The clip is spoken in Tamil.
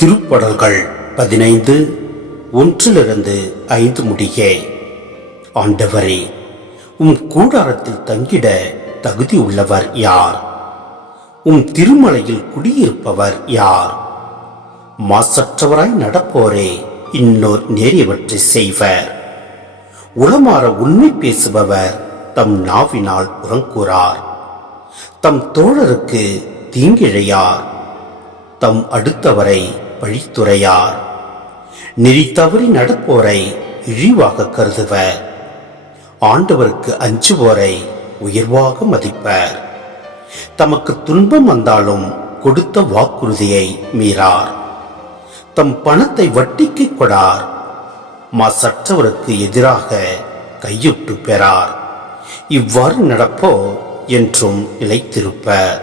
திருப்பாடல்கள் 15 1-5 முடிய. ஆண்டவரே, கூடாரத்தில் தங்கிட தகுதி உள்ளவர் யார்? திருமலையில் குடியிருப்பவர் யார்? மாசற்றவராய் நடப்போரே இன்னோர் நேரியவற்றை செய்வர். உளமாற உண்மை பேசுபவர் தம் நாவினால் புறங்கூறார். தம் தோழருக்கு தீங்கிழையார். தம் அடுத்தவரை பழித்துரையார். நெறி தவறி நடப்போரை இழிவாக கருதுவர். ஆண்டவருக்கு அஞ்சுவோரை உயர்வாக மதிப்பர். தமக்கு துன்பம் வந்தாலும் கொடுத்த வாக்குறுதியை மீறார். தம் பணத்தை வட்டிக்கு கொடார். மாசற்றவருக்கு எதிராக கையுட்டு பெறார். இவ்வாறு நடப்போ என்றும் நிலைத்திருப்பர்.